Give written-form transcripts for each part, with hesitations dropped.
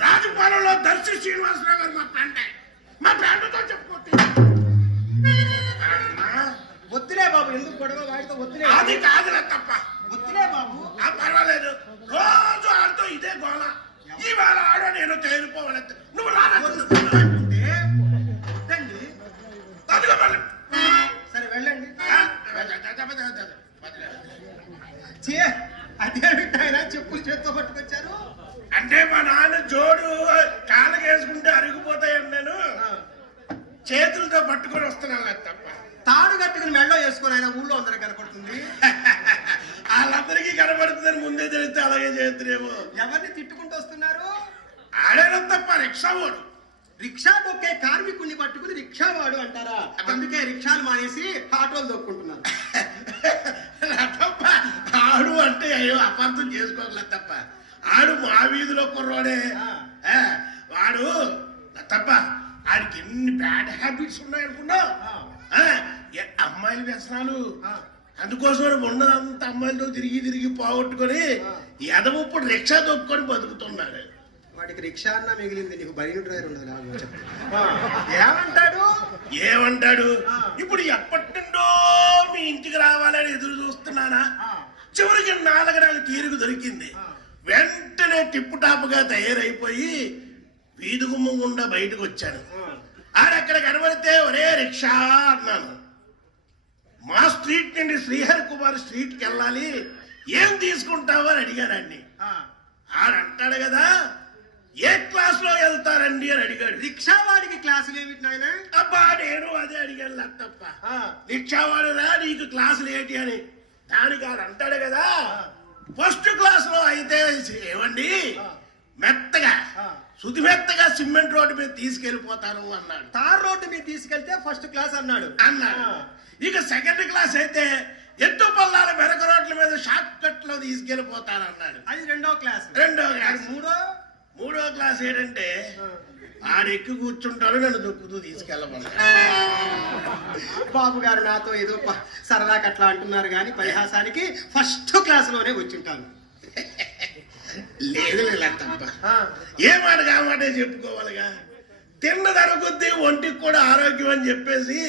రాజుపాలెంలో దర్శి శ్రీనివాసరావు గారు మా ఫ్రెండ్తో చెప్పుకుంటే వద్దులే బాబు, ఎందుకు గొడవ వాడితో వద్దులే. అది కాదులే తప్ప. వద్దులే బాబు. పర్వాలేదు, రోజు ఆడుతూ ఇదే గోళ. ఈవేళ ఆడ నేను తేలిపోవాలి. నువ్వు సరే వెళ్ళండి. అదేమిటైనా చెప్పులు చేత్తో పట్టుకొచ్చారు అంటే మా నాన్న జోడు కాళ్ళకి వేసుకుంటే అరిగిపోతాయని నేను చేతులతో పట్టుకొని వస్తున్నాను తప్ప. తాడు కట్టుకుని మెళ్ళో వేసుకొని ఆయన ఊళ్ళో అందరికి కనపడుతుంది. వాళ్ళందరికీ కనపడుతుందని ముందే తెలిస్తే అలాగే చేద్దరేమో. ఎవరిని తిట్టుకుంటూ వస్తున్నారు? ఆడేనా తప్ప రిక్షా వాడు. రిక్షా దొక్కే కార్మికుడిని పట్టుకుని రిక్షా వాడు అంటారా? అందుకే రిక్షాలు మానేసి ఆటోలు దొక్కుంటున్నారు. ఆడు అంటే అయ్యో అపార్థం చేసుకోగలదు తప్ప. ఆడు మా వీధిలో కుర్రోడే. వాడు తప్ప ఆడికి ఎన్ని బ్యాడ్ హ్యాబిట్స్ ఉన్నాయనుకున్నావు. అమ్మాయిల వ్యసనాలు. అందుకోసం ఉన్నదంతా అమ్మాయిలతో తిరిగి తిరిగి పోగొట్టుకొని ఎదముప్పుడు రిక్షా దొక్కుని బతుకుతున్నాడు. వాడికి రిక్షా అన్నా మిగిలింది, నీకు బైక్ డ్రైవర్ ఉండదు. ఏమంటాడు ఏమంటాడు ఇప్పుడు ఎప్పటి నుండో మీ ఇంటికి రావాలని ఎదురు చూస్తున్నానా. చివరికి నాకు తీరుకు దొరికింది. వెంటనే టిప్పు టాప్గా తయారైపోయి వీధి గుమ్మ గుండా బయటకు వచ్చాను. ఆడెక్కడ కనబడితే ఒరే రిక్షా అన్నాను. మా స్ట్రీట్ నుండి శ్రీహరి కుమార్ స్ట్రీట్కి వెళ్ళాలి, ఏం తీసుకుంటావు అని అడిగానండి. ఆడంటాడు కదా ఏ క్లాస్ లో వెళ్తారండి అని అడిగాడు. రిక్షా వాడికి క్లాసులు ఏమిటి నాయన? అబ్బా నేను అదే అడిగాను తప్ప. రిక్షా వాడురా నీకు క్లాసులు ఏంటి అని. దానికి ఆడు అంటాడు కదా ఫస్ట్ క్లాస్ లో అయితే ఏమండి మెత్తగా శుద్ధి మెత్తగా సిమెంట్ రోడ్డు మీద తీసుకెళ్లిపోతారు అన్నాడు. తార్ రోడ్డు మీద తీసుకెళ్తే ఫస్ట్ క్లాస్ అన్నాడు. ఇక సెకండ్ క్లాస్ అయితే ఎత్తు పల్లాల మెరక రోడ్ల మీద షార్ట్ కట్ లో తీసుకెళ్లిపోతారు అన్నాడు. అది రెండో క్లాస్. మూడో క్లాస్ ఏంటంటే ఆడెక్కి కూర్చుంటాడు, నన్ను దొక్కుతూ తీసుకెళ్ళమన్నా. బాబు గారు నాతో ఏదో సరదాకి అట్లా అంటున్నారు కానీ పరిహాసానికి ఫస్ట్ క్లాస్ లోనే కూర్చుంటాను. లేదు తప్ప ఏ మాట కామాటే చెప్పుకోవాలిగా. తిన్న దొరుకుద్ది ఒంటికి కూడా ఆరోగ్యం అని చెప్పేసి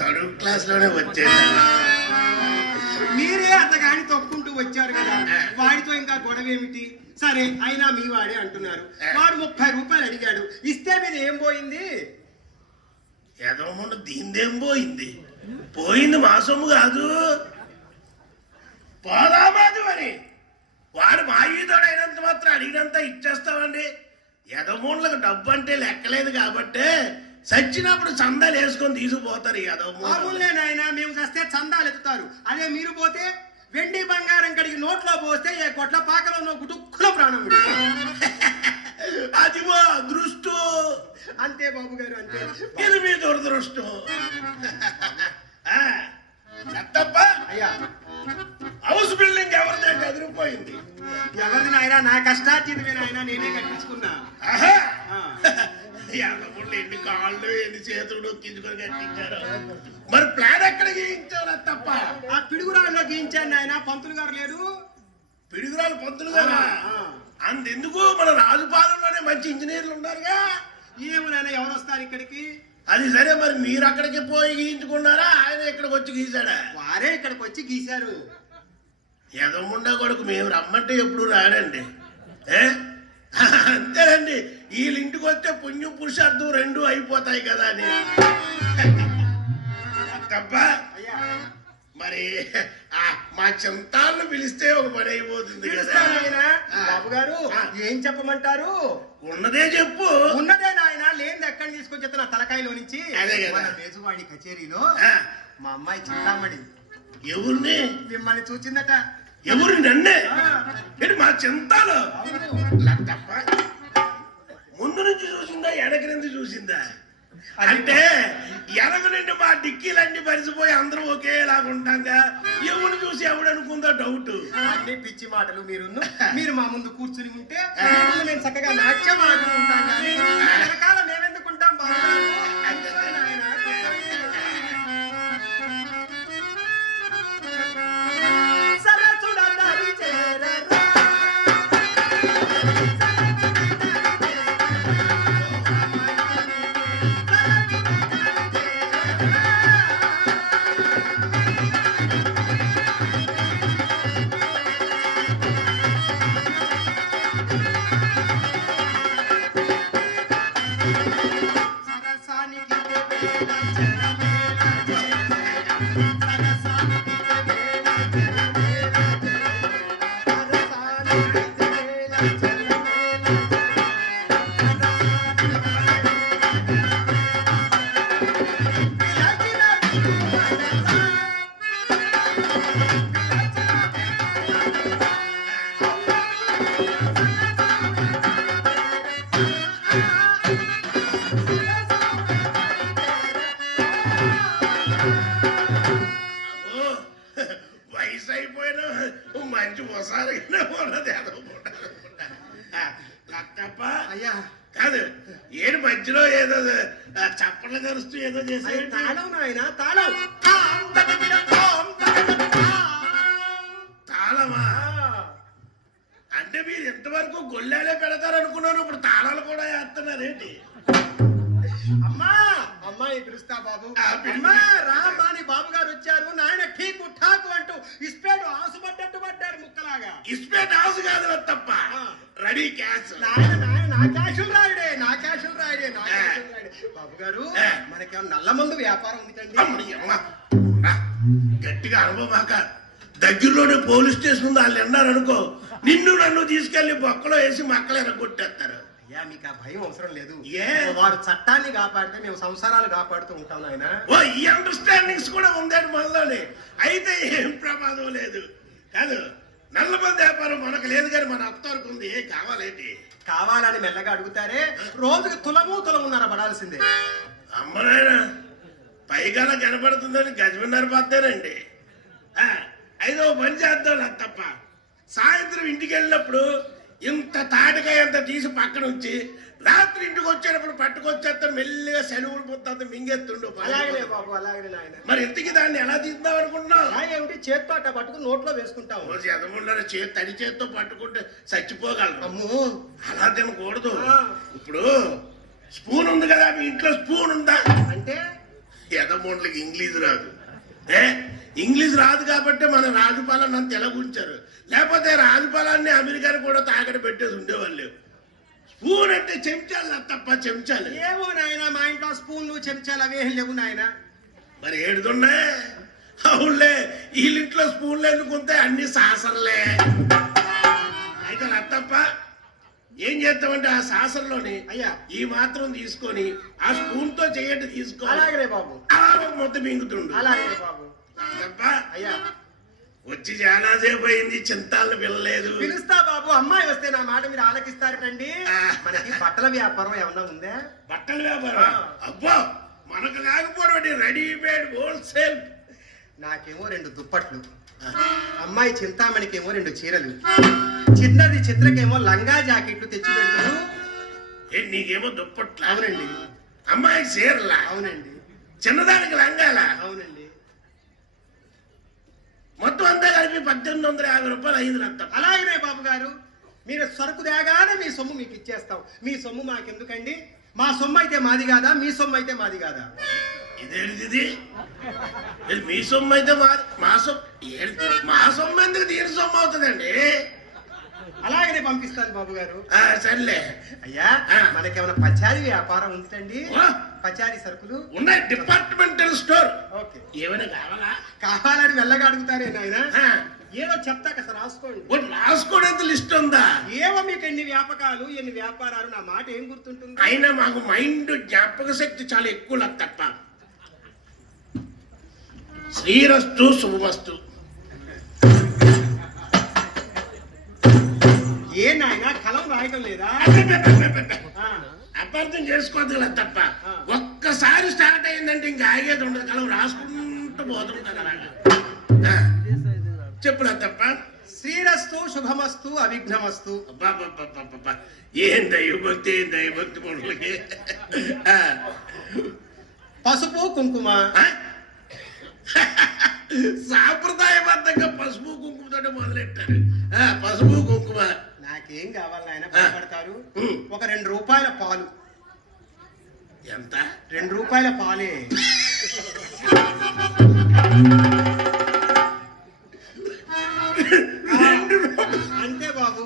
థర్డ్ క్లాస్ లోనే వచ్చేసాను. మీరే అంతగాని తొక్కుంటూ వచ్చారు కదా, వాడితో ఇంకా గొడవ ఏమిటి? సరే అయినా మీ వాడే అంటున్నారు. వాడు 30 రూపాయలు అడిగాడు, ఇస్తే మీద ఏం పోయింది? ఏదో మొన్న దీనిదేం పోయింది? పోయింది మా సొమ్ము కాదు, పోదామాది మరి. వాడు మా ఈతోడు అయినంత మాత్రం అడిగినంత ఇచ్చేస్తామండి. ఎదమూళ్ళకు డబ్బు అంటే లెక్కలేదు కాబట్టి చచ్చినప్పుడు చందాలు వేసుకొని తీసుకుపోతారు. ఎదవమూళ్ళేనాయన మేము చస్తే చందాలు ఎత్తుతారు. అదే మీరు పోతే వెండి బంగారం కడిగి నోట్లో పోస్తే ఏ కొట్ల పాకలో గుటుక్కుల ప్రాణం. అది మా అదృష్టం. అంతే బాబు గారు అంతే. ఇది మీ దురదృష్టం. తప్ప అయ్యా హౌస్ బిల్డింగ్ ఎవరిదంటే అదిరిపోయింది. ఎవరిది నాయన? నా కష్టార్జితమే నాయన, నేనే కట్టించుకున్నా. ఎన్ని కాళ్ళు ఎన్ని చేతులు నొక్కించుకొని కట్టించారు. మరి ప్లాన్ ఎక్కడ గీయించారు తప్ప? ఆ పిడుగురాళ్ళలో గీయించాను నాయన. పంతులు గారు లేరు. పిడుగురాలు పంతులు గారా? అంతెందుకు మన రాజుపాలెంలోనే మంచి ఇంజనీర్లు ఉన్నారుగా. ఏమోనైనా ఎవరు వస్తారు ఇక్కడికి? అది సరే, మరి మీరు అక్కడికి పోయి గీయించుకున్నారా, ఆయన ఇక్కడికి వచ్చి గీసాడా? వారే ఇక్కడికి వచ్చి గీశారు. ఎదముండా కొడుకు మేము రమ్మంటే ఎప్పుడు రాడండి. అంతేనండి, వీళ్ళ ఇంటికి వస్తే పుణ్యం పురుషార్థం 2 అయిపోతాయి కదా అని. తప్ప మరి మా చింతాలను పిలిస్తే ఒక పని అయిపోతుంది కదా. బాబు గారు ఏం చెప్పమంటారు? ఉన్నదే చెప్పు. ఉన్నదే నాయన, లేని ఎక్కడి తీసుకొని చెప్తున్నా తలకాయలో నుంచి. అదే కదా, మేజువాడి కచేరీలో మా అమ్మాయి చింతామణి ఎవరిని మిమ్మల్ని చూచిందట. ఎవరు? నన్నే? మా చింతాలు తప్ప ముందు నుంచి చూసిందా, వెనక నుంచి చూసిందా? అంటే ఎనగ నుండి మా డిక్కీలన్నీ పరిచిపోయి అందరూ ఒకేలాగా ఉంటాంగా ఎవరు చూసి ఎవడనుకుందో డౌట్. అన్ని పిచ్చి మాటలు మీరు మా ముందు కూర్చుని ఉంటే మేము చక్కగా నాట్యం ఆడుకుంటాం కానీ వెనకాల మేమెందుకుంటాం బాగా. వయసు అయిపోయినా మంచి ఒకసారి తప్ప అయ్యా కాదు ఏడు మధ్యలో ఏదో చప్పట్లు కరుస్తూ ఏదో చేసే తాళం నాయన తాళం తాళమా అంటే మీరు ఎంతవరకు గొల్లాలే పెడతారు అనుకున్నాను, ఇప్పుడు తాళాలు కూడా వేస్తున్నారేంటి? అమ్మా అమ్మాయి పిలుస్తా బాబు. అమ్మా రామ్మా నీ బాబు గారు వచ్చారు. నాయన ఠీకు ఠాకు అంటూ ఇస్పేట్ ఆసుపడ్డట్టు పడ్డారు ముక్కలాగా. ఇస్పేట్ హౌస్ కాదు తప్ప రెడీ క్యాష్. నాయన నాయన నా క్యాషులు రాయడే నా క్యాషులు రాయడే నా క్యాషులు రాయడే. బాబు గారు మనకేమో నల్ల మందు వ్యాపారం ఉందండి. గట్టిగా అనుభవాక దగ్గరలోనే పోలీస్ స్టేషన్ ఉంది, వాళ్ళు అన్నారనుకో నిన్ను నన్ను తీసుకెళ్లి బొక్కలో వేసి మక్కలు ఎరగొట్టేస్తారు. అయ్యా మీకు ఆ భయం అవసరం లేదు. ఏ వారు చట్టాన్ని కాపాడితే మేము సంసారాలు కాపాడుతూ ఉంటాం ఆయన. ఓ ఈ అండర్స్టాండింగ్స్ కూడా ఉందండి మనలోనే. అయితే ఏం ప్రమాదం లేదు. కాదు నల్లమంది వ్యాపారం మనకు లేదు కానీ మన అత్తవరకు ఉంది. ఏం కావాలేంటి? కావాలని మెల్లగా అడుగుతారే రోజుకి తులమున్నర పడాల్సిందే. అమ్మనాయన పైగా కనపడుతుందని గజమన్నర పోతానండి. ఐదో పని చేద్దాం తప్ప సాయంత్రం ఇంటికి వెళ్ళినప్పుడు ఇంత తాటికాయ అంత తీసి పక్కన ఉంచి రాత్రి ఇంటికి వచ్చేటప్పుడు పట్టుకొచ్చేస్తా మెల్లిగా సెలవులు పోతా మింగెత్తుండు. అలాగే బాబు అలాగే నాయన. మరి ఇంతకి దాన్ని ఎలా తీద్దాం అనుకుంటున్నావు? ఏమిటి చేత్తో అట్ట పట్టుకుని నోట్లో వేసుకుంటావు. రోజు ఎదముండాలి తడి చేత్తో పట్టుకుంటే చచ్చిపోగలరు. అమ్మో అలా తినకూడదు. ఇప్పుడు స్పూన్ ఉంది కదా మీ ఇంట్లో, స్పూన్ ఉందా? అంటే ఎదమూండ్లకి ఇంగ్లీష్ రాదు. ఇంగ్లీష్ రాదు కాబట్టి మన రాజుపాలన అంత ఎలాగుంచారు. లేకపోతే రాజుపాలాన్ని అమెరికాని కూడా తాకడ పెట్టేసి ఉండేవాళ్ళు. స్పూన్ అంటే చెంచాలి తప్ప చెంచాలి. ఏమో నాయన మా ఇంట్లో స్పూన్లు చెంచాలు అవేం లేవు నాయన. మరి ఏడుతున్నాయి? అవునులే వీళ్ళింట్లో స్పూన్లు ఎందుకుంటాయి, అన్ని సాసర్లే. అయితే తప్ప ఏం చేస్తామంటే ఆ సాసర్లోని అయ్యా ఈ మాత్రం తీసుకొని ఆ స్పూన్ తో చెయ్యటి తీసుకో. అలాగే బాబు. అలా మొత్తం మింగుతుండు. అలాగే బాబు. తప్ప అయ్యా వచ్చి చాలా సేపు అయింది, చింతాలను పిల్లలేదు. పిలుస్తా బాబు. అమ్మాయి వస్తే నా మాట మీరు ఆలకిస్తారటండి. మనకి బట్టల వ్యాపారం ఏమన్నా ఉందా? బట్టల వ్యాపారం? అబ్బో మనకు లేకపోవడం రెడీమేడ్ హోల్సేల్. నాకేమో 2 దుప్పట్లు, అమ్మాయి చింతామణికేమో 2 చీరలు, చిన్నది చిత్రకేమో లంగా జాకెట్లు తెచ్చి పెడతాను. నీకేమో దుప్పట్లా? అవునండి. అమ్మాయికి చీరలా? అవునండి. చిన్నదానికి లంగాలా? అవునండి. మొత్తం అంతా కలిపి 1850 రూపాయలు అయింది రక్తం. అలాగనే బాబు గారు మీరు సరుకు తేగానే మీ సొమ్ము మీకు ఇచ్చేస్తాం. మీ సొమ్ము మాకెందుకండి? మా సొమ్ము అయితే మాది కాదా, మీ సొమ్ము అయితే మాది కాదా? ఇదేంటిది? మీ సొమ్ము అయితే మా సొమ్ము ఎందుకు దీని సొమ్ము అవుతుందండి? అలాగనే పంపిస్తాను బాబు గారు. సర్లే అయ్యా మనకేమైనా పచారీ వ్యాపారం ఉందండి? పచారీ సరుకులు ఉన్నాయి, డిపార్ట్మెంటల్ స్టోర్. ఓకే. ఏమైనా కావాలా? కావాలని వెళ్ళగా అడుగుతారే నాయన. ఏదో చెప్తాక సార్ రాసుకోండి. రాసుకోవడానికి లిస్ట్ ఉందా? ఏవో మీకు ఎన్ని వ్యాపకాలు ఎన్ని వ్యాపారాలు, నా మాట ఏం గుర్తుంటుంది? అయినా మాకు మైండ్ జ్ఞాపక శక్తి చాలా ఎక్కువ తప్ప. శ్రీరస్తు శుభమస్తు. ఏ నాయన కలం రాయటం లేదా? అపార్థం చేసుకోవద్దు తప్ప ఒక్క ఒక్కసారి స్టార్ట్ అయిందంటే ఇంకా ఆగేది ఉండదు కదా, రాసుకుంటూ పోతుంటది అలాగా. చెప్పులా తప్ప. శ్రీరస్తు శుభమస్తు అవిఘ్నమస్తు. అబ్బా ఏం దైవభక్తి, ఏం దైవభక్తి పనులకి. పసుపు కుంకుమ. సాంప్రదాయబద్ధంగా పసుపు కుంకుమతో మొదలెట్టారు. పసుపు కుంకుమ. నాకేం కావాలి ఆయన భయపడతారు. ఒక 2 రూపాయల పాలు. ఎంత? 2 రూపాయల పాలే. అంతే బాబు.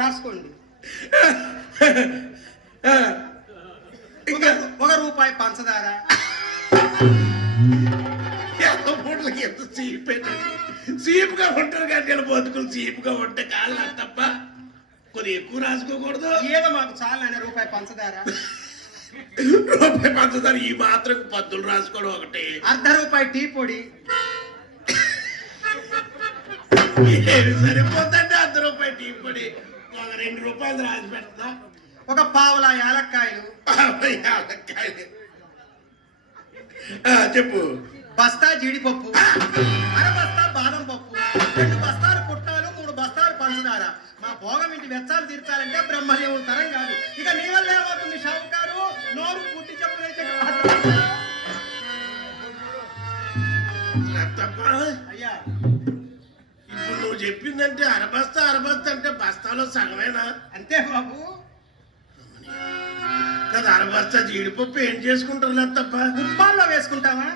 రాసుకోండి. 1 రూపాయి పంచదార. ఎంత చీపుగా ఉంటారు కానీ బతుకులు చీపుగా ఉంటే కాళ్ళు తప్ప కొన్ని ఎక్కువ రాసుకోకూడదు. ఏదో మాకు చాలు ఆయన రూపాయి పంచదార. రూపాయి పంచదార ఈ మాత్రం 10 రాసుకోవడం ఒకటి. 1/2 రూపాయి టీ పొడి. సరిపోతుంటే 1/2 రూపాయి టీ పొడి. ఒక 2 రూపాయలు రాసి పెడతా. 1 పావుల యాలక్కాయలు. చెప్పు. బస్తా జీడిపప్పు. 1/2 బస్తా బాదం పప్పు. 2 బస్తాలు పుట్నాలు. 3 బస్తాలు పంచదార. మా భోగం ఇంటి వెచ్చాలు తీర్చాలంటే బ్రహ్మదేవుడు తరం కాదు. ఇక నీ వల్ల ఏమవుతుంది షావుకారు? నోరు పుట్టి చెప్పు. అయ్యా ఇప్పుడు నువ్వు చెప్పిందంటే అరబస్తా అంటే బస్తాలో సగమేనా? అంతే బాబు. కదా అరబస్తా జీడిపప్పు ఏం చేసుకుంటారు తప్ప? ఉప్మాల్లో వేసుకుంటావా?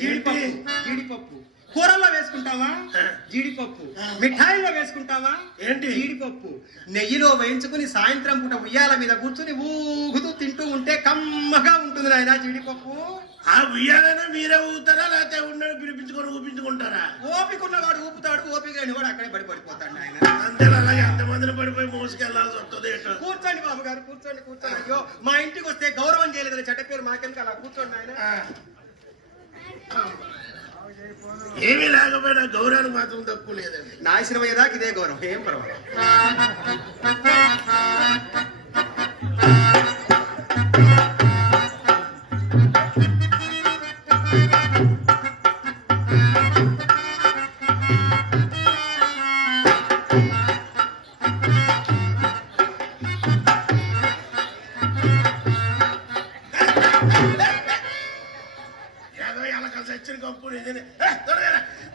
జీడిపప్పు. కూరల్లో వేసుకుంటావా? జీడిపప్పు. మిఠాయిలో వేసుకుంటావా? ఏంటి? జీడిపప్పు. నెయ్యిలో వేయించుకుని సాయంత్రం పూట ఉయ్యాల మీద కూర్చుని ఊగుతూ తింటూ ఉంటే కమ్మగా ఉంటుంది నాయన జీడిపప్పు. ఆ ఉయ్యాలనే మీరే ఊగుతారా లేకపోతే ఉన్నాడు పిలిపించుకొని ఊపించుకుంటారా? ఓపిక ఉన్నవాడు ఊపుతాడు, ఓపిక లేని వాడు అక్కడే పడిపోతాడు ఆయన. అంతే. అలాగే అంతమందిని పడిపోయి మోసుకెళ్లాల్సి వస్తుంది. కూర్చోండి బాబు గారు, కూర్చోండి. అయ్యో మా ఇంటికి వస్తే గౌరవం చేయలేదని చెడ్డ పేరు మాకెందుకు? అలా కూర్చోండి ఆయన. ఏమీ లేకపోయినా గౌరవానికి మాత్రం తక్కువ లేదండి. నాశనం అయ్యేదాకా ఇదే గౌరవం, ఏం పర్వాలేదు.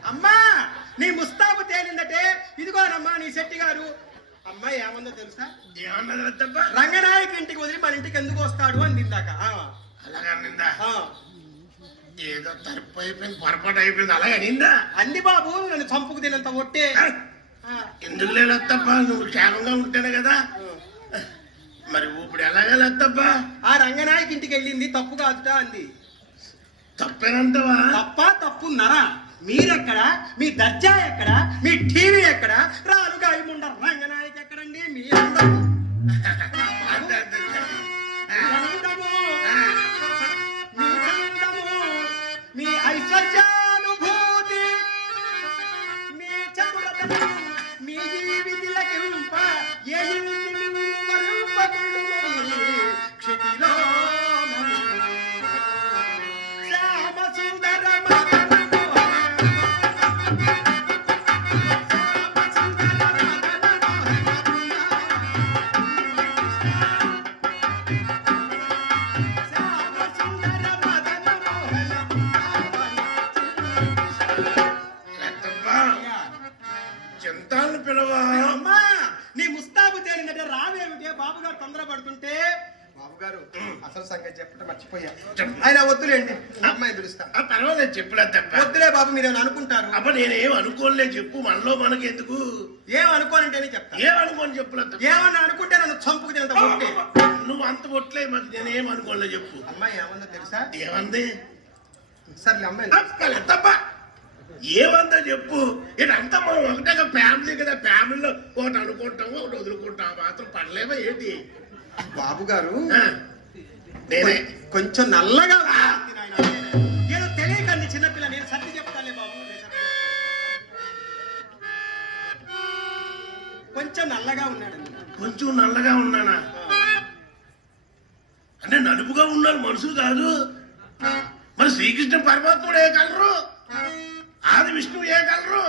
అమ్మా నీ ముస్తాబు తేలిందటే. ఇదిగోనమ్మా నీ శెట్టి గారు. అమ్మాయి ఏమందో తెలుసా? ఏమన్నది? రంగనాయకి ఇంటికి వదిలి మన ఇంటికి ఎందుకు వస్తాడు అని నిందాక. అలాగా నిందా? ఏదో తరపు అయిపోయింది, పొరపాటు అయిపోయింది. అలాగే నిందా అంది బాబు. నన్ను చంపుకు తినంత ఒట్టే. ఎందుకు లేదప్ప? నువ్వు క్షేమంగా ఉంటేనే కదా. మరి ఇప్పుడు ఎలాగే లేదప్పా? ఆ రంగనాయకి ఇంటికి వెళ్ళింది తప్పు కాదుట అంది. తప్పేనంటవా? తప్పు నరా. మీరెక్కడ? మీ దర్జా ఎక్కడ? మీ టీవీ ఎక్కడ? రాలుగా ముండరు రంగనాయకి ఎక్కడండి? మీ అందము, మీ ఐశ్వర్యానుభూతి, మీ చతురతను, మీ విధిలకింప ఏ క్షితిలో చింతాలను పిలవా. అమ్మా నీ ముస్తాబు తేలిందంటే రావేమిటే? బాబు గారు తొందరపడుతుంటే. బాబు గారు అసలు సంగతి చెప్పడం మర్చిపోయా. ఆయన వద్దులేండి, అమ్మాయి పిలుస్తా. పర్వాలేదు, చెప్పలేదు తప్ప. వద్దులే బాబు, మీరేమో అనుకుంటారు. అబ్బా నేనేం అనుకోలే, చెప్పు. మనలో మనకి ఎందుకు? ఏం అనుకోనంటేనే చెప్తా. ఏమనుకోని చెప్పలేదు. ఏమన్నా అనుకుంటే నన్ను చంపుకు తినంత ఒట్టే. నువ్వు అంత ఒట్లే మాకు. నేనేం అనుకోలే, చెప్పు. అమ్మాయి ఏమన్నా తెలుసా? ఏమంది? సర్లే అమ్మాయి తప్ప ఏమందో చెప్పు. ఇదంతా మనం ఒకటే ఫ్యామిలీ కదా. ఫ్యామిలీలో ఒకటి అనుకుంటాము, ఒకటి వదులుకుంటాం. మాత్రం పడలేవా ఏంటి? బాబు గారు నేనే కొంచెం నల్లగా ఏదో తెలియకండి చిన్నపిల్ల. నేను సర్ది చెప్తాలే బాబు. కొంచెం నల్లగా ఉన్నాడండి. కొంచెం నల్లగా ఉన్నానా? అంటే నలుపుగా ఉన్నారు మనుషులు కాదు. మరి శ్రీకృష్ణ పరమాత్ముడు ఏ కలరు? ఆది విష్ణువు ఏ కలరు?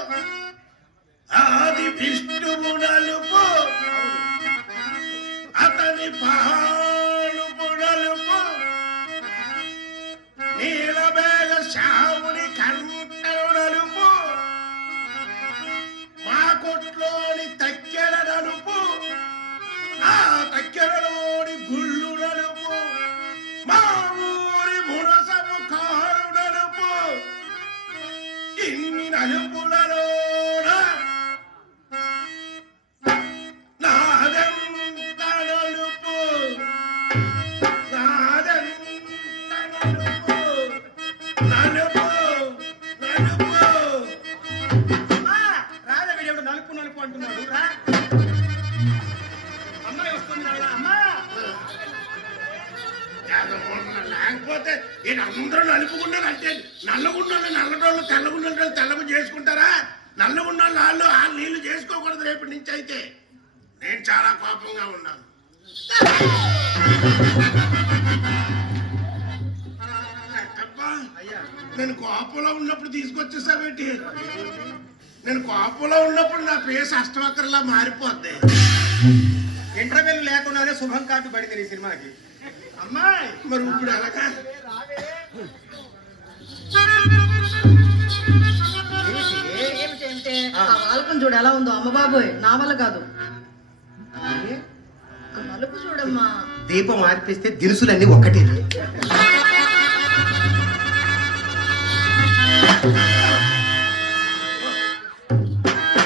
ఆది విష్ణువు నలుపు, అతని పాలుపు నలుపు, నీలమేఘ శ్యాముని కంటలు నలుపు, మా కొట్లోని తక్కెడ నలుపు, ఆ తక్కెడలోని గుళ్ళు నలుపు, మా ఊరి మునసము కారు నలుపు. ఇన్ని నలుపులలోన నాదెంత నలుపు, నాదెంత నలుపు, నలుపు నలుపు. అమ్మా, రాధ వీడెవడు నలుపు నలుపు అంటున్నాడు. రా, అమ్మాయి వస్తుంది నాన్న. అమ్మా, లేకపోతే అందరూ నలుపుకున్నారంటే నల్లగుండాలి, నల్లటోళ్ళు తెల్లగుండాలి, తెల్లగు చేసుకుంటారా? నల్లగుండాలి వాళ్ళు నీళ్లు చేసుకోకూడదు రేపటి నుంచి. అయితే నేను చాలా కోపంగా ఉన్నాను. అయ్యా, నేను కోపంలో ఉన్నప్పుడు తీసుకొచ్చేసాబెట్టి, నేను కోపంలో ఉన్నప్పుడు నా ఫేస్ అష్టవక్రలా మారిపోద్ది. ఇంటర్వెల్ లేకుండానే శుభం కార్డు పడింది ఈ సినిమాకి. అమ్మాయి, మరి ఇప్పుడు అలాగా ఏమిటంటే ఆ వాలకం చూడు ఎలా ఉందో. అమ్మ బాబోయ్, నా వల్ల కాదు. ఆ నలుపు చూడమ్మా. దీపం మార్పిస్తే దినుసులన్నీ ఒకటి.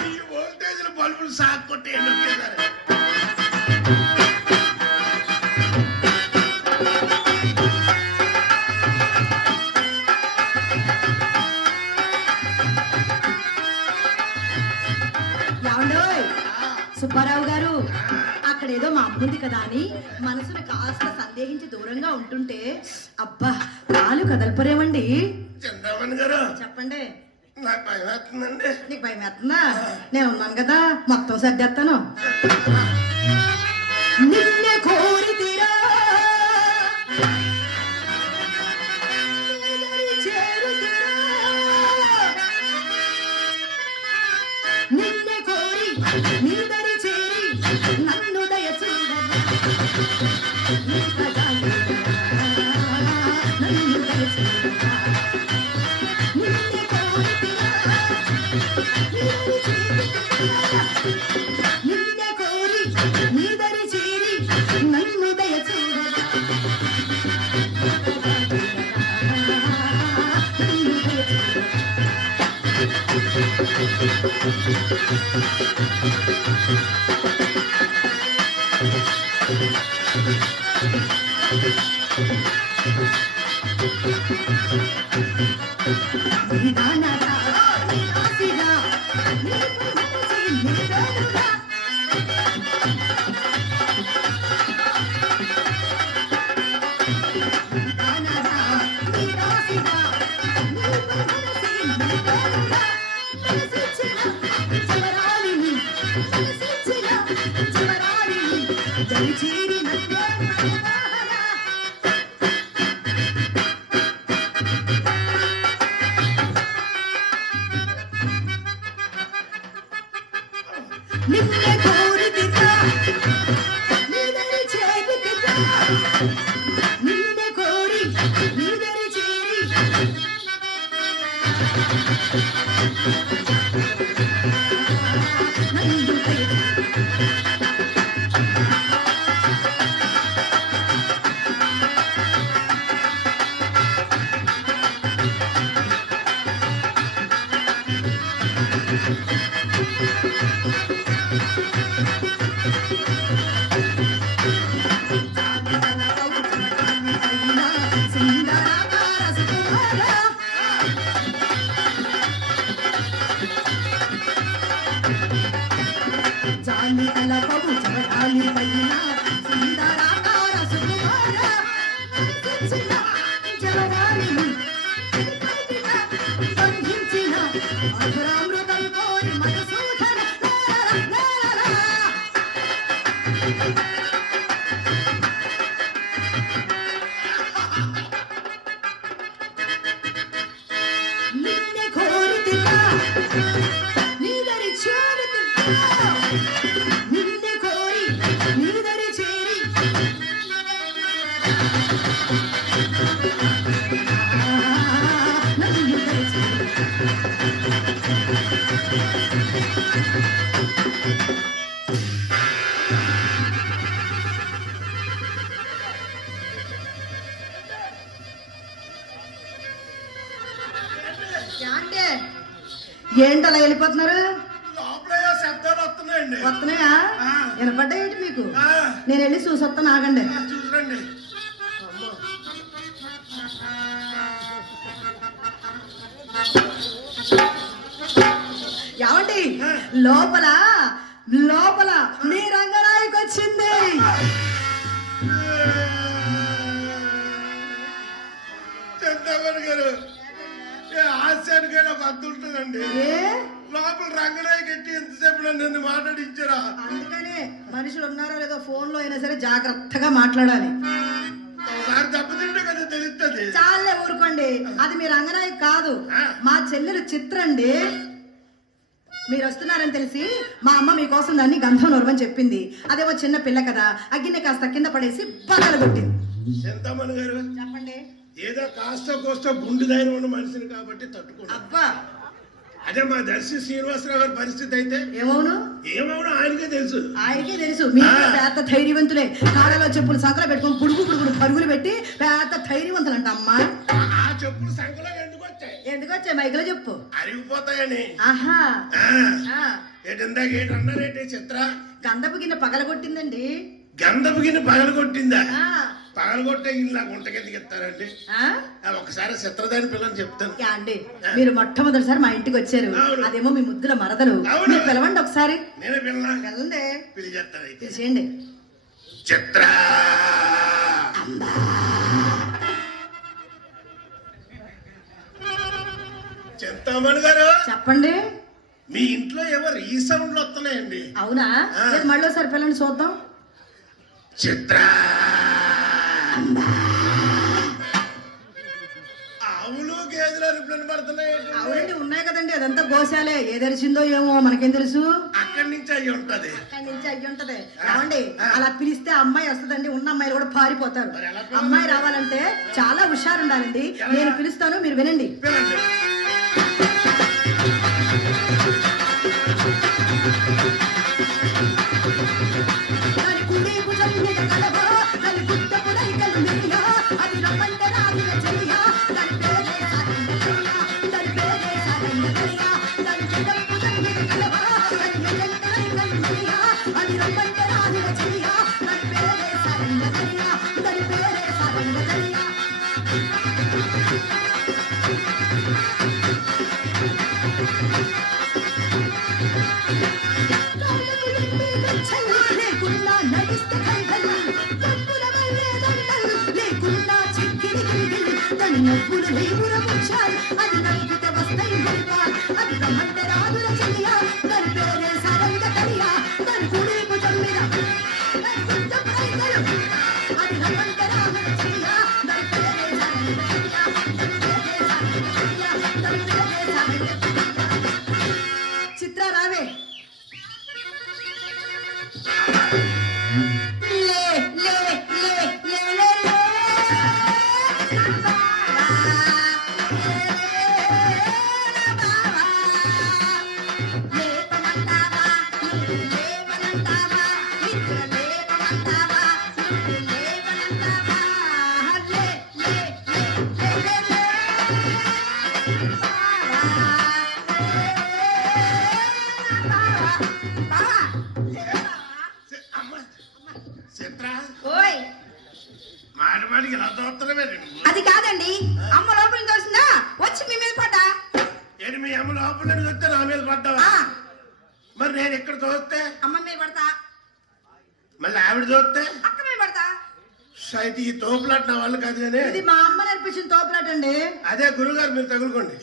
ఈ వోల్టేజ్ బల్బులు సాక్ కొట్టి ఒకేసారి. ఏమండోయ్ సుబ్బారావు గారు, అక్కడేదో మా అమ్ముంది కదా అని మనసును కాస్త సందేహించి దూరంగా ఉంటుంటే అబ్బా కాలు కదలపరేమండి. చంద్రబాబు గారు చెప్పండి. నాకు భయం వేస్తుందండి. నీకు భయం వేస్తుందా? నేను ఉన్నాను కదా, మొత్తం సర్దేస్తాను. నిన్నే కోరితిరా నీదరి చేరుతిరా, నిన్నే కోరి నీదరి చేరి నన్ను దయ చూడరా, నన్ను దయ చూడరా, నిన్నే కోరితిరా నీదరి చేరుతిరా, నిన్నే కోరి నీదరి చేరి నన్ను దయ చూడరా, నన్ను దయ చూడరా. నిదానరా నిరాశిరా నీకు మనసి నివేదన. నిదానరా నిరాశిరా నీకు మనసి నివేదన. మనసిచ్చిన చివరాలిని, మనసిచ్చిన చివరాలిని దరిచేరి నన్నే మనోహర. నిన్నే కోరితిరా నీదరి చేరితిరా, నిన్నే కోరి నీదరి చేరి నన్ను దయ జాలి తలపవు జవరాలి పైన సుందరాకార సుకుమార, మనసిచ్చిన జవరాలిని బంధించిన మధురామృతం కోరి మధుసూదన. నీదరి చేరుతున్నా నిన్నే కోరి నీదరి చేరి నన్ను నీదరి చేరి యాంటే? ఏంటలా వెళ్ళిపోతున్నారు? లోపల ఏవో శబ్దాలు వస్తున్నాయండి. వస్తున్నాయా? ఆ. వినపడ్డాయేంటి మీకు? ఆ, నేను వెళ్ళి చూసొస్తాను, ఆగండి. చూసిరండి. ఏమండి? లోపల లోపల మీ రంగనాయకు వచ్చింది. చంద్రబాబు గారు హాస్యానికి ఒక అద్దు ఉంటుందండి. ఏ లోపల రంగనాయకి ఎట్టి ఎంతసేపు నన్ను మాట్లాడించారా? అందుకనే మనుషులు ఉన్నారో లేదో ఫోన్ లో అయినా సరే జాగ్రత్తగా మాట్లాడాలి. ఒకసారి దెబ్బతింటే కదా తెలుస్తుంది. చాలే ఊరుకోండి, అది మీ రంగనాయకు కాదు, మా చెల్లెలు చిత్రండి. మీరు వస్తున్నారని తెలిసి మా అమ్మ మీకోసం దాన్ని గంధం నొరవని చెప్పింది. అదేమో చిన్న పిల్ల కదా, అగ్గిని కాస్త కింద పడేసి బద్దలు కొట్టింది. చింతామణి గారు చెప్పండి. ఏదో కాస్త కోస్త గుండు ధైర్యం ఉన్న మనిషిని కాబట్టి తట్టుకున్నా. అబ్బా, అదే మా దర్శి శ్రీనివాసరావు గారి పరిస్థితి అయితే ఏమవును? ఏమవును ఆయనకే తెలుసు. ఆయనకే తెలుసు. మీరు పెద్ద ధైర్యవంతులే. కాళ్ళలో చెప్పులు సంకలో పెట్టుకుని పుడుగు పుడుగుడు పరుగులు పెట్టి పెద్ద ధైర్యవంతులు అంట అమ్మా. ఆ చెప్పులు సంకలో ఎందుకు వచ్చాయి? ఎందుకు వచ్చాయి? మైకులో చెప్పు. అరిగిపోతాయని. ఆహా. ఆ, ఏంటందాక ఏంటన్నారేంటి చిత్ర? గంధపు గిన్నె పగలగొట్టిందండి. గంధపు గిన్నె పగలు కొట్టిందా? ఆ, పగలు కొట్టే గిన్నె నాకు గుంటకెందుకు ఇస్తారండి? ఆ? ఒకసారి చిత్రదాని పిల్లని చెప్తాను. యా అండి, మీరు మొట్టమొదటిసారి మా ఇంటికి వచ్చారు. అవును. అదేమో మీ ముద్దుల మరదలు. అవును. మీరు పిలవండి ఒకసారి. నేనే పిల్లనా? వెళ్ళండి, పిలిచేస్తాను అయితే. పిలిచేయండి. చిత్ర చింతామణి గారు చెప్పండి. మీ ఇంట్లో ఏవో రీసౌండ్లు వస్తున్నాయండి. అవునా? ఆ. లేదు, మళ్ళీ ఒకసారి పిల్లండి చూద్దాం. చిత్ర ఆవులు గేదెలు అరుపులను పడుతున్నాయండి. అవునండి, ఉన్నాయి కదండి. అదంతా గోశాలే. ఏదరిచిందో ఏమో మనకేం తెలుసు. అక్కడి నుంచి అయ్యి ఉంటది. అక్కడి నుంచి అయ్యి ఉంటది. ఏమండి, అలా పిలిస్తే అమ్మాయి వస్తుందండి. ఉన్న అమ్మాయిలు కూడా పారిపోతారు. మరి ఎలా పిలవాలి? అమ్మాయి రావాలంటే చాలా హుషారు ఉండాలండి. నేను పిలుస్తాను, మీరు వినండి. పిల్లండి. దాని కుడి భుజం మీద కలవ, దాని గుడ్డపు రైకలు మెరియ, అది రమ్మంటే రాగిన చెయ్య, దాని పేరే సారంగయ్య, దాని పేరే సారంగయ్య, దాని చెడ్డపు భుజం మీద కలవ, దాని మెజంట రైకలు మెరియ, అది రమ్మంటే రాగిన చెయ్య, దాని పేరే సారంగయ్య, దాని పేరే సారంగయ్య. లేకుండా నడిస్తే కైగలు, డబ్బుల వల్లే దండలు, లేకుండా చిక్కిరి గిరిగిరి, దాని నవ్వులు లేవుర ముచ్చాలు, అది నవ్వితే వస్తాయి గొడవాలు, అది రమ్మంటే రాదుల చెయ్య, దాని పేరే సారంగ కయ్య, దాని కుడి భుజం మీద దాని గుడ్డపు రైకలు, అది రమ్మంటే రాదుల చెయ్య, దాని పేరే సారంగ కయ్య, దాని పేరే సారంగ కయ్య, దాని పేరే సారంగ కయ్య. చిత్ర రావే. లే లే లే లే లే లే లేపమంటావా నువ్వు లేవనంటావా నిద్ర లేపమంటావా నువ్వు లేవనంటావా లే లే లే లే లే అమ్మ చిత్ర ఓయ్, మాటి మాటికి ఇలా చూస్తున్నావే నువ్వు? అది కాదండి, అమ్మ లోపలికి తోసిందా వచ్చి మీ మీద పడ్డా. ఏంటి మీ అమ్మ లోపల నుంచి వస్తే నా మీద పడ్డావా? ఆ, మరి నేను ఇక్కడ చూస్తే అమ్మ మీద పడతా, మళ్ళీ ఆవిడ చూస్తే అక్క మీద పడతా. అయితే ఈ తోపులాట నా వాళ్ళు కాదు కానీ ఇది మా అమ్మ నేర్పించిన తోపులాట అండి. అదే గురుగారు మీరు తగులుకోండి.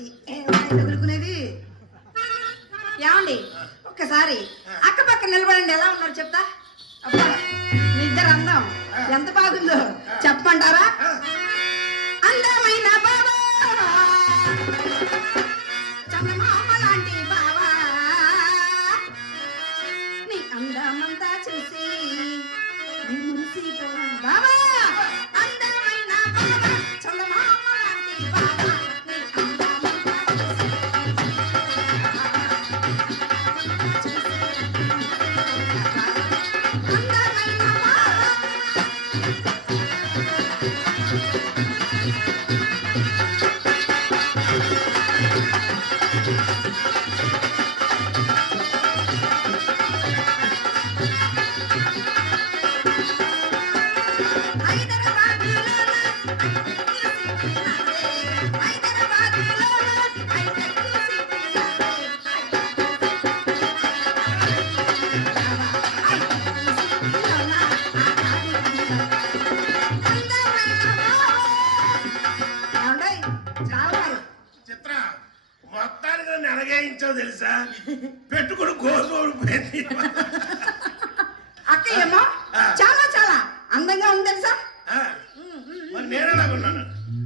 తగులుకునేది. ఏమండి, ఒక్కసారి అక్క పక్కన నిలబడండి. ఎలా ఉన్నారు చెప్తా. అబ్బా, మీ ఇద్దరు అందం ఎంత బాగుందో చెప్పమంటారా? అందమైన బాబా చంద్రమామ లాంటి బాబా అందమైన బాబా చందమామ లాంటి బాబా నీ అందమంతా అందమైన బాబా చిత్ర మొత్తానికి నన్ను ఎనగేయించావు తెలుసా పెట్టుకుని కోసం ఓడిపోయింది అక్క ఏమో చాలా చాలా అందంగా ఉంది తెలుసా ఆ, మరి నేను ఎలాగున్నాను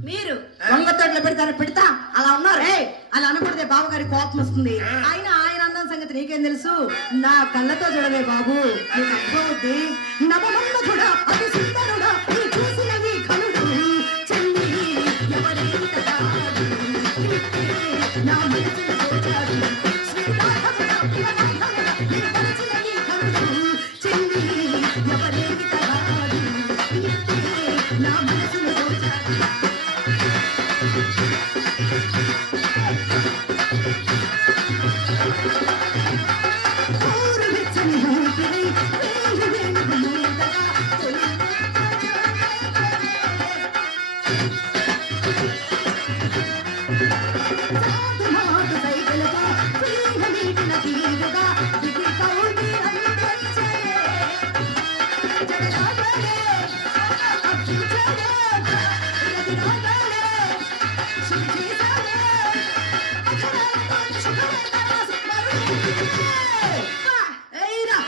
మీరు దొంగతోటలో పెడతా అలా ఉన్నారే అలా అనకూడదే బాబు గారి కోపం వస్తుంది ఆయన ఆయన అందం సంగతి నీకేం తెలుసు నా కళ్ళతో చూడవే బాబు నీకు అర్థమవుద్ది నవమన్మధుడా అతి సుందరుడా నీ చూసినవి కనుడు చెల్లి ఎవరైతే కాదు, నా మనసును దోచాడు. శ్రీరాఘవుడా, ప్రియనాథవుడా, నీ మనసునవి కనుడు చెల్లి ఎవరైతే కాదు, నా మనసును దోచాడు. ఊరు వెచ్చని ఊపిరి, వేలు వేలు మూతగా, తొలి చాటు మాటు సైగలతో, తీగ మీటిన తీరుగా, దిగి కౌగి అందించే. జగదాగలే, అక్షించలే, జగదాగలే, శుచిసాలే, అక్షరాలతో శుభ్రత సుందరుడే. ఏరా,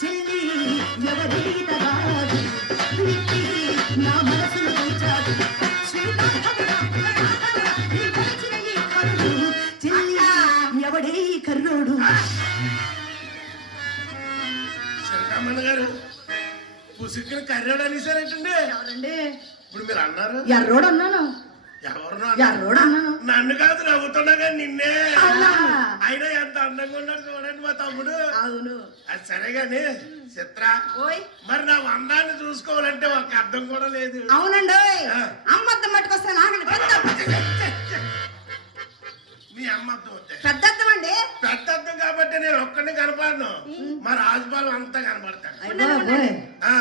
చెల్లి ఎవరీత కాదు, నీకి నా మనసును దోచాడు. శ్రీరాఘవుడా, ప్రియనాథవుడా, నీ మనసున ఈ కరుడు, చెల్లి ఎవడే ఈ కర్రోడు. శంకరమ్మన్న గారు పుసిక్కిన కర్రాడు అనేసారేంటండి ఎవరండి? ఇప్పుడు మీరు అన్నారు ఎర్రోడు అన్నాను, ఎవరు ఎర్రోడు అన్నాను. నన్ను కాదు నవ్వుతున్నా కానీ నిన్నే అలా. అయినా ఎంత అందంగా ఉన్నాడు చూడండి మా తమ్ముడు అవును. అది సరే గాని చిత్ర ఓయ్ మరి నా వందాన్ని చూసుకోవాలంటే ఒక అర్థం కూడా లేదు అవునండి ఓయ్. ఆ. అమ్మద్దం మట్టుకొస్తే నాగండి పెద్ద మీ అమ్మ అర్థం వద్దే. పెద్ద అద్దం అండి. పెద్ద అర్థం కాబట్టి నేను ఒక్కడిని కనపడను మా రాజుపాలెం అంతా కనపడతాను ఆ.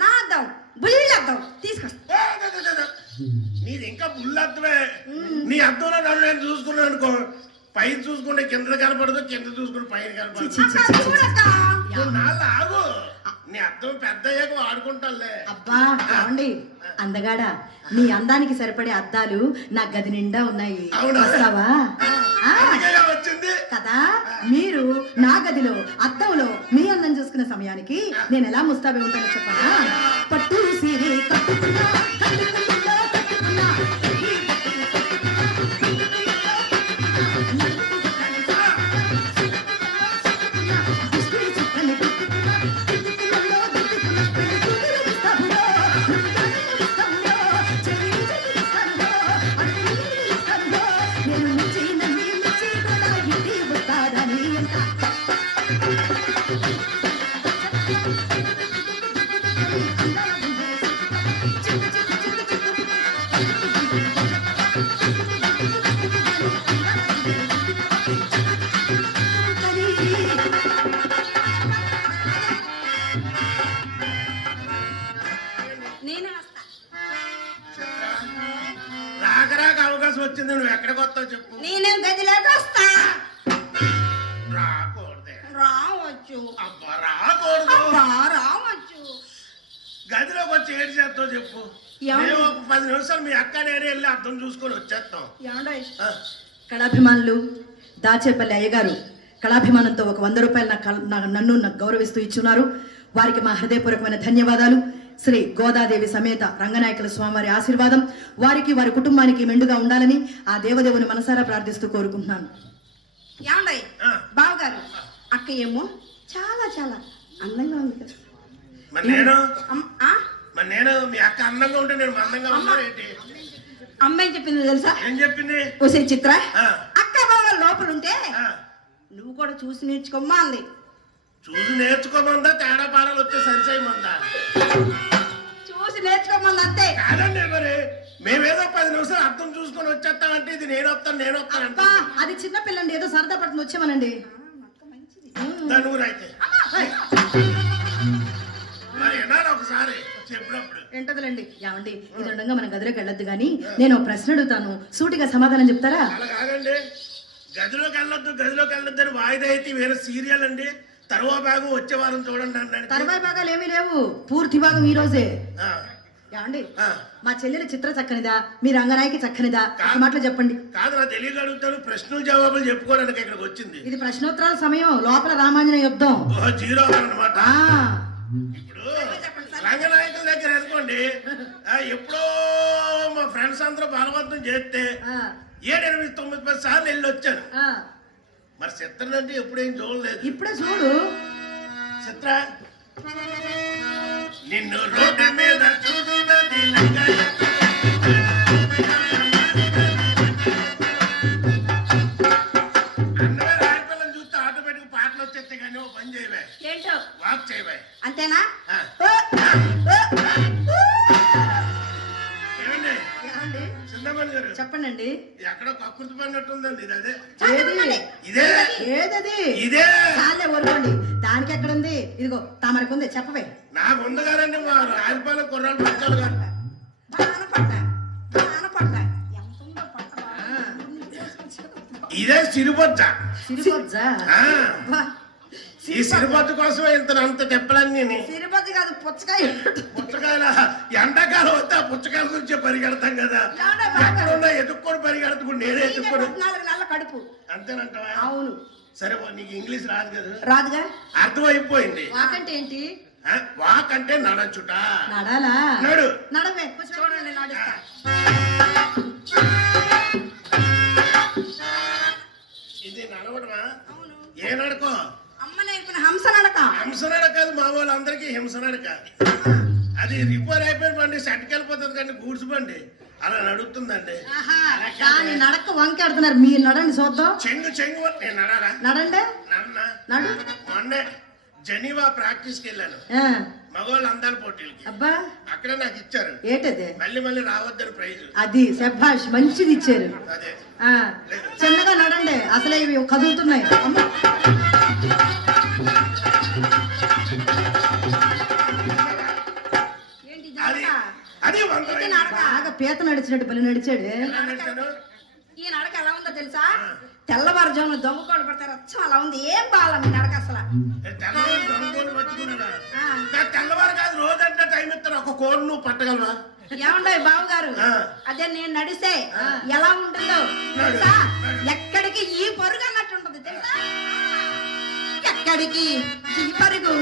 నా అద్దం బుల్లి అద్దం తీసుకొస్తా. ఏ, ద, ద, ద, ద. నీది ఇంకా బుల్ అర్థమే నీ అర్థంలో నన్ను నేను చూసుకున్నాను అనుకో పైన చూసుకుంటే కింద కనపడదు కింద చూసుకుంటే పైన కనపడదు అక్క, చూడక్క. నాళ్ళు ఆగు నీ అర్థం పెద్ద అయ్యాక వాడుకుంటానులే అబ్బా ఏమండి అందగాడ నీ అందానికి సరిపడే అద్దాలు నా గది నిండా ఉన్నాయి. అవునా? వస్తావా? ఆ, అందుకేగా వచ్చింది కదా మీరు నా గదిలో అద్దంలో మీ అందం చూసుకున్న సమయానికి నేను ఎలా ముస్తాబే ఉంటానో చెప్పనా? పట్టు సీరే కట్టుకున్నా, కట్టుకున్నా, కట్టుకున్నా, దుస్తులు చుక్కని దిద్దుకున్నా, దిద్దుకున్నా, దిద్దుకున్నా, పెళ్లి కూతురు ముస్తాబులో, ముస్తాబులో, చెయ్యి చెయ్యిస్తానులో, అడుగు ఇస్తానులో, నేను మెచ్చి నమ్మి మెచ్చి కూడా ఇంటి వస్తారని అంట. నేనే వస్తా. చిత్ర, రాక రాక అవకాశం వచ్చింది నువ్వు ఎక్కడికి వస్తావు చెప్పు నేను గదిలోకి వస్తా. రాకూడదే రావచ్చు. అబ్బా రాకూడదు అబ్బా, రావచ్చు. గదిలోకి వచ్చి ఏడు చేస్తావు చెప్పు ఏమండి? మేము ఒక 10 నిమిషాలు మీ అక్క నేను వెళ్ళి అర్థం చూసుకొని వచ్చేస్తాం ఏమండోయ్? ఆ. కళాభిమానులు దాచేపల్లి అయ్యగారు కళాభిమానంతో ఒక 100 రూపాయలు నన్ను గౌరవిస్తూ ఇచ్చున్నారు. వారికి మా హృదయపూర్వకమైన ధన్యవాదాలు. శ్రీ గోదాదేవి సమేత రంగనాయకుల స్వామివారి ఆశీర్వాదం వారికి వారి కుటుంబానికి మెండుగా ఉండాలని ఆ దేవదేవుని మనసారా ప్రార్థిస్తూ కోరుకుంటున్నాను. ఏమండయ్ ఆ. బావగారు, అక్క ఏమో చాలా చాలా అందంగా ఉంది కదా. మరి నేను అమ్- ఆ? మరి నేను మీ అక్క అందంగా ఉంటే నేను మందంగా ఉన్నా ఏంటి? అమ్మాయి చెప్పింది తెలుసా? ఏం చెప్పింది? ఓసే చిత్ర, ఆ, అక్క బావ లోపల ఉంటే ఆ. నువ్వు కూడా చూసి నేర్చుకోమ్మా అంది. చూసి నేర్చుకోమందా తేడా పాడాలు వచ్చే సరిచేయమందా? చూసి నేర్చుకోమంది అంతే. కాదండి మరి మేమేదో 10 నిమిషాలు అర్థం చూసుకొని వచ్చేస్తామంటే ఇది నేను వస్తాను అబ్బా అది చిన్న పిల్లండి, ఏదో సరదా పడుతుంది వచ్చామనండి. ధనువురు అయితే మరి వినాలి ఒకసారి చెప్పినప్పుడు. ఏంటదిలేండి. ఏమండి ఇది ఉండగా మన గదిలోకి వెళ్ళొద్దు గాని నేను ఒక ప్రశ్న అడుగుతాను, సూటిగా సమాధానం చెప్తారా? అలా కాదండి, గదిలోకి వెళ్ళొద్దు అని వాయిదా అయితే వేరే సీరియల్ అండి. తరువా భాగం వచ్చే వారం చూడండి అన్నాడు. తర్వాయి భాగాలు ఏమీ లేవు, పూర్తి భాగం ఈ రోజే. ఆ, ఏమండి ఆ. మా చెల్లెల చిత్ర చక్కనిదా, మీ రంగనాయకి చక్కనిదా? ఒక మాటలో చెప్పండి. కాదు నా తెలియక అడుగుతాను, ప్రశ్నలు జవాబులు చెప్పుకోవడానికి ఇక్కడికి వచ్చింది. ఇది ప్రశ్నోత్తరాల సమయం, లోపల రామాంజన యుద్ధం. ఓహో, 0 అన్నమాట. ఆ ఇప్పుడు రంగనాయకుల దగ్గర అనుకోండి, ఎప్పుడో మా ఫ్రెండ్స్ అందరూ బలవంతం చేస్తే ఆ, 7, 8, 9, 10 సార్లు వెళ్ళి వచ్చాను. ఆ. మరి చిత్రం అంటే ఎప్పుడేం చూడలేదు. ఇప్పుడే చూడు. చిత్ర నిన్ను రోడ్డు మీద చూస్తున్నది లంగాయ. అన్నమే రాయిపిల్లని చూస్తే ఆటోమేటిక్ పాటలు వచ్చేస్తే కానీ ఓ పని చేయవే, ఏంటో వాక్ చేయవే. అంతేనా? ఆ. ఏమండి ఏమండి చింతమణి గారు, చెప్పండి. ఎక్కడో కక్కుర్తి పడినట్టుందండి ఇది. అదే ఏది ఇదే ఏదది? ఇదే చాలే ఊరుకోండి, దానికి ఎక్కడుంది? ఇదిగో తమరికి ఉంది, చెప్పవే. నాకు ఉంది కదండి, మా రాజపాలెం కుర్రాళ్ళు పచ్చాలు గారు. బాగా పడ్డా, బాగా పడ్డా. ఎంత ఉందో పట్టరా? ఇదే సిరిబొచ్చ. సిరిపోజ్జా? ఆ, వా, ఈ సిరిబొచ్చ కోసమే అంత తెప్పలన్నీ. తిరుపతి కాదు, పుచ్చకాయ. పుచ్చకాయల ఎండాకాలం వస్తే ఆ పుచ్చకాయల గురించి పరిగెడతాం కదా. ఏమండే బాగా? ఎక్కడున్నా ఎదుక్కొని పరిగెడతాడు, నేనే ఎదుక్కొని. 14 నెలల కడుపు. అంతేనంటావా? అవును. సరే నీకు ఇంగ్లీష్ రాదు కదా, రాదుగా. అర్థమైపోయింది. వాకంటే ఏంటి? ఆ, వాక్ అంటే నడచుట. నడాలా? నడు. నడవే. చూడండి నడుస్తా. ఇది నడవడమా? అవును. ఏ నడకో? అమ్మ నేర్పిన హంస నడక. హింస నడక కాదు, మా వాళ్ళందరికీ హింస నడక. అది రిపేర్ అయిపోయిన బండి సెట్కెళ్ళిపోతుంది కానీ గూడ్స్ బండి అలా నడుస్తుందండి. ఆహా, దాని నడక వంకెడుతున్నారు, మీరు నడండి చూద్దాం. చెంగు నేను నడాలా? నడండి. నడు. మొన్నే జెనీవా ప్రాక్టీస్కి వెళ్ళాను, ఆ, మగవాళ్ళు అందాల పోటీలకి. అబ్బా అక్కడ నాకు ఇచ్చారు ఏటది? మళ్ళీ రావద్దని ప్రైజ్. అది శభాష్, మంచిది ఇచ్చారు. అదే ఆ, చిన్నగా నడండి, అసలే ఇవి కదులుతున్నాయి. అమ్మో. ఏంటి అది నడక? అది వందల బాగా పీత నడిచినట్టు పని నడిచాడు. ఎలా నడిచాను? ఈ నడక ఎలా ఉందో తెలుసా? తెల్లవారుజామున దొంగకోడు పడతారు, అచ్చం అలా ఉంది. ఏం బాల మీ నడక అసలు. తెల్లవారు దొంగకోడి పట్టుకున్నాడా? ఆ. తెల్లవారు కాదు, రోజంటే టైం ఇస్తాను. ఒక కోడి నువ్వు పట్టగలవా? ఏమండో బాబు గారు, ఆ. అదే నేను నడిస్తే ఎలా ఉంటుందో తెలుసా? ఎక్కడికి ఈ పరుగు అన్నట్టు ఉంటుంది తెలుసా? ఎక్కడికి ఈ పరుగు,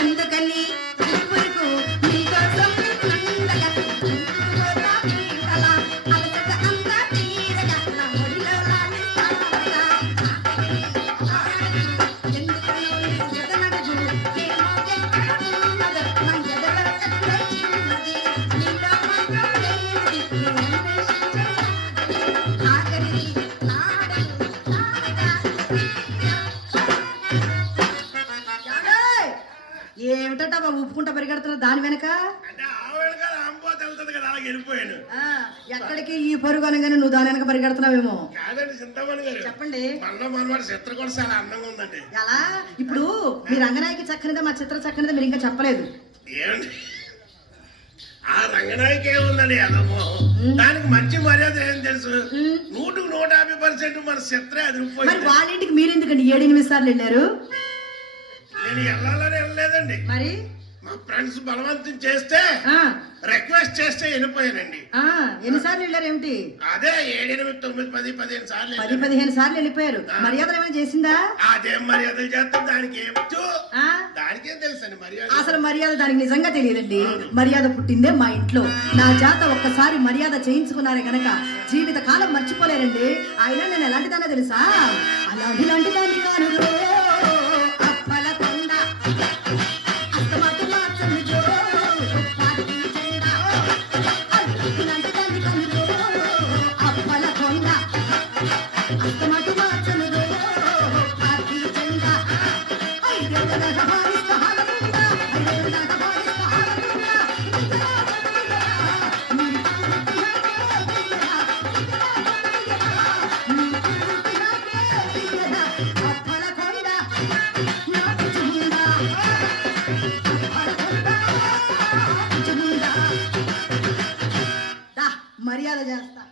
ఎందుకని ఈ పరుగు, నీకోసం ఉండగా, నీకోసం తీరగా, అలసట అంతా తీరగా, నా ఒడిలో లాలిస్తావా? ఎందుకని ఈ జగనడుగు, ఏమో ఎక్కడ ఉన్నదో, నా ఎదలో ఎక్కడ చిన్నది, నీలో మాత్రం లేనిది, నీ అన్వేషించే ఆఖరిది, ఆడదు, ఏమిటా బాబు ఉప్పుకుంటా పరిగెడుతున్నారు దాని వెనక? అంటే ఆవిడ కాదు, అంబోత వెళ్తుంది కదా, అలా వెళ్ళిపోయాను. ఆ, ఎక్కడికి ఈ పరుగు అనగానే నువ్వు దాని వెనక పరిగెడుతున్నావేమో. కాదండి చింతమణి గారు, చెప్పండి. మనవాడు చిత్ర కూడా చాలా అందంగా ఉందండి. ఎలా? ఇప్పుడు మీ రంగనాయకి చక్కనిదా, మా చిత్ర చక్కనిదా, మీరు ఇంకా చెప్పలేదు. ఏమండి ఆ రంగనాయకి ఏముందని ఎదమో, దానికి మంచి మర్యాద ఏం తెలుసు? 150% మన చిత్రే మరి అదిరిపోయింది. వాళ్ళ ఇంటికి మీరు ఎందుకండి 7-8 సార్లు వెళ్ళారు? నేను వెళ్ళాలని వెళ్ళలేదండి, మరి మా ఫ్రెండ్స్ బలవంతం చేస్తే ఆ, రిక్వెస్ట్ చేస్తే వెళ్ళిపోయానండి. ఆ, ఎన్నిసార్లు వెళ్ళారు ఏమిటి? అదే 7, 8, 9, 10, 15 సార్లు 10-15 సార్లు వెళ్ళిపోయారు. మర్యాదలు ఏమైనా చేసిందా? అదేం మర్యాదలు చేస్తాం, దానికి ఏమొచ్చు? ఆ, దానికేం తెలుసండి మర్యాద. అసలు మర్యాద దానికి నిజంగా తెలియదండి. మర్యాద పుట్టిందే మా ఇంట్లో. నా చేత ఒక్కసారి మర్యాద చేయించుకున్నారే గనక జీవిత కాలం మర్చిపోలేరండి. అయినా నేను ఎలాంటిదానో తెలుసా? అలాంటి దాన్ని కాను అప్పల కొండ అస్తమాటు మార్చండి జో, పార్టీ చేస్తా